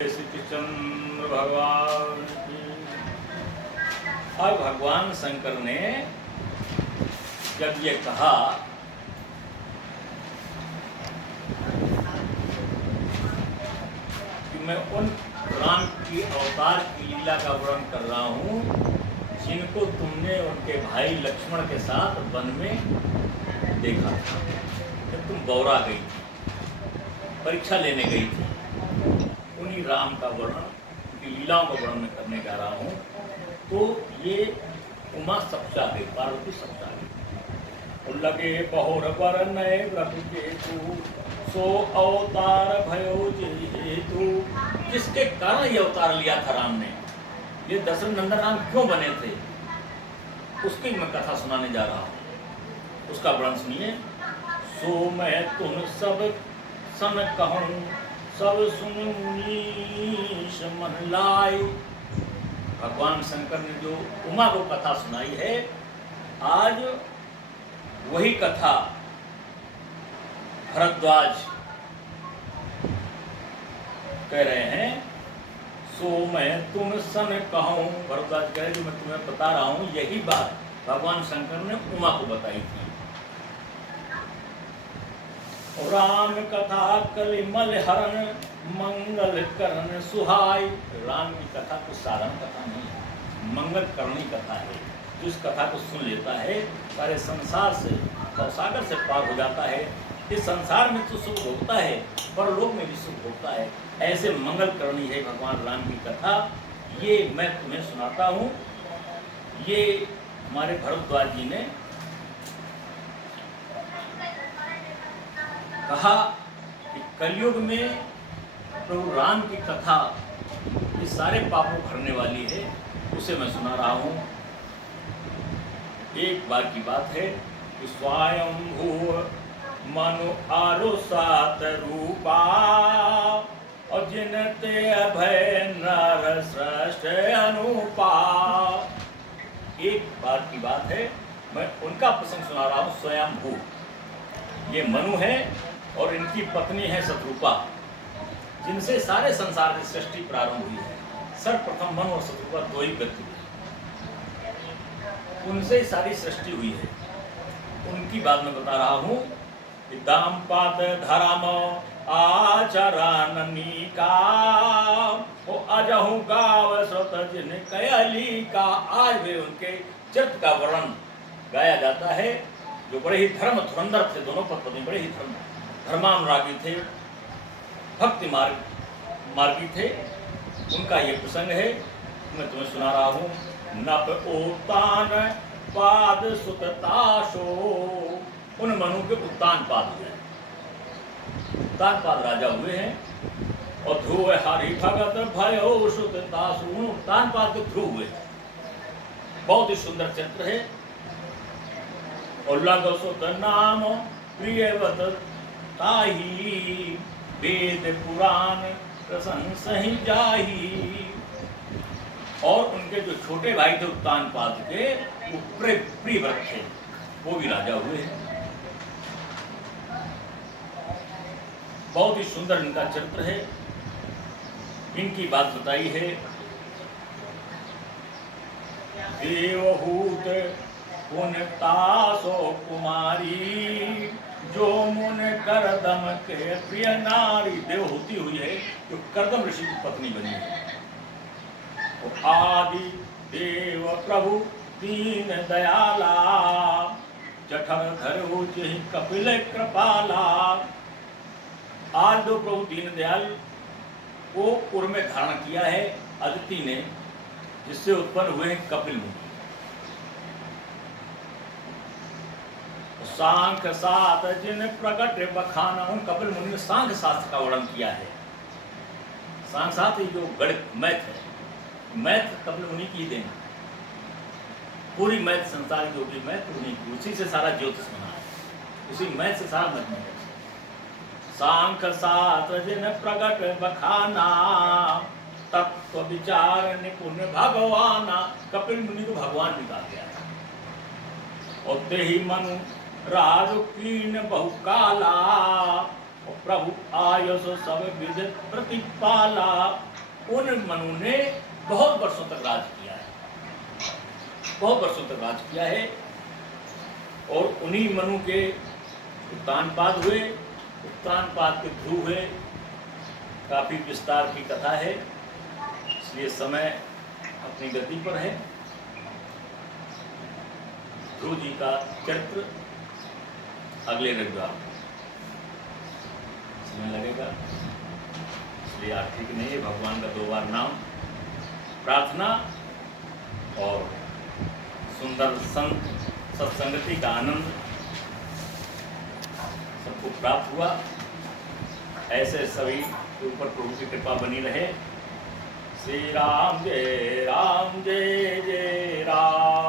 श्री चंद्र भगवान की। अब भगवान शंकर ने जब ये कहा कि मैं उन राम की अवतार की लीला का वर्णन कर रहा हूँ जिनको तुमने उनके भाई लक्ष्मण के साथ वन में देखा था जब तुम बौरा गई थी, परीक्षा लेने गई थी। उन्हीं राम का वर्णन, उनकी लीलाओं का वर्णन करने जा रहा हूँ। तो ये उमा सप्ता गई, पार्वती सप्ता गई। लगे बहुर वर नए प्रभु केतु सो अवतार भयो जेतु। किसके कारण ये अवतार लिया था राम ने, ये दशरथ नंदन राम क्यों बने थे, उसकी मैं कथा सुनाने जा रहा हूँ। उसका वर्णन सुनिए। सो मैं तुम सब सन कहूँ सब सुन मुनीश मन लाए। भगवान शंकर ने जो उमा को कथा सुनाई है, आज वही कथा भरद्वाज कह रहे हैं। सो मैं तुम सन कहूँ, भरद्वाज कह रहे जो मैं तुम्हें बता रहा हूँ, यही बात भगवान शंकर ने उमा को बताई थी। राम कथा कलिमल हरण मंगल करण सुहाय। राम की कथा कुछ साधारण कथा नहीं है, मंगल करनी कथा है। जिस कथा को सुन लेता है सारे संसार से, भवसागर से पार हो जाता है। इस संसार में तो सुख होता है, परलोक में भी सुख होता है। ऐसे मंगल करनी है भगवान राम की कथा। ये मैं तुम्हें सुनाता हूँ। ये हमारे भरद्वाज जी ने कहा कि कलयुग में प्रभु राम की कथा इस सारे पापों भरने वाली है, उसे मैं सुना रहा हूँ। एक बार की बात है कि स्वयंभू मनु आरो सात रूपा और जिनते अभय नर श्रेष्ठ अनुपा। एक बार की बात है, मैं उनका प्रसंग सुना रहा हूँ। स्वयंभू ये मनु है और इनकी पत्नी है शत्रुपा, जिनसे सारे संसार की सृष्टि प्रारंभ हुई है। सर्वप्रथम मनु और शत्रुपा दो ही व्यक्ति हुए, उनसे सारी सृष्टि हुई है। उनकी बात मैं बता रहा हूँ कि दाम्पत्य धर्म आचरणनी का वो अजहु गाव श्रुत जिन कयली का। आज भी उनके चरित्र का वर्णन गाया जाता है, जो बड़े ही धर्म धुरंधर थे। दोनों पत्नी बड़े ही धर्मानुरागी थे, भक्ति मार्गी थे। उनका ये प्रसंग है, मैं तुम्हें सुना रहा हूँ। नप उत्तान पाद सुतताशो। उन मनु के उत्तान पाद हुए, उत्तान पाद राजा हुए हैं। और ध्रुव हरि भगत भयो सुतताशु। उन उत्तान पाद के ध्रुव हुए, बहुत ही सुंदर चरित्र है। और लग सुत नाम प्रियवत ताही वेद पुराण प्रशंस ही जाही। और उनके जो छोटे भाई थे उत्तान पाद के, वो प्रिय व्रत थे, वो भी राजा हुए हैं। बहुत ही सुंदर इनका चरित्र है। इनकी बात बताई है। देवहूत पुनतासो कुमारी जो मुन करदम के प्रिय नारी। देवहूति हुई है जो करदम ऋषि की पत्नी बनी है। तो आदि देव प्रभु दीन दयाला जठर धरो जहि कपिल कृपाला। आज दो प्रभु दीन दयाल को उर में धारण किया है अदिति ने, जिससे उत्पन्न हुए हैं कपिल मुनि। सांख सात जिन प्रकट बखाना। उन कपिल मुनि ने सांख शास्त्र का वर्णन किया है। सांख सात जो गणित मैथ है, मैथ कपिल मुनि की देन, पूरी मैथ संसार की जो भी मैथ उन्हीं की, उसी से सारा ज्योतिष बना है, उसी मैथ से सारा मैथमेटिक्स। सांख सात जिन प्रकट बखाना तत्व विचार निपुण भगवाना। कपिल मुनि को भगवान भी कहा गया है। और ते ही मनु राजकीन बहुकाला। प्रभु आयस सब विध प्रतिपाला। उन मनु ने बहुत वर्षों तक राज किया है, बहुत वर्षों तक राज किया है। और उन्हीं मनु के उत्तानपाद हुए, उत्तानपाद के ध्रुव हुए। काफी विस्तार की कथा है, इसलिए समय अपनी गति पर है। ध्रुव जी का चरित्र अगले रविवार समय लगेगा, इसलिए आप ठीक नहीं है। भगवान का 2 बार नाम, प्रार्थना और सुंदर संत सत्संगति का आनंद सबको प्राप्त हुआ। ऐसे सभी के ऊपर प्रभु की कृपा बनी रहे। श्री राम जय जय राम।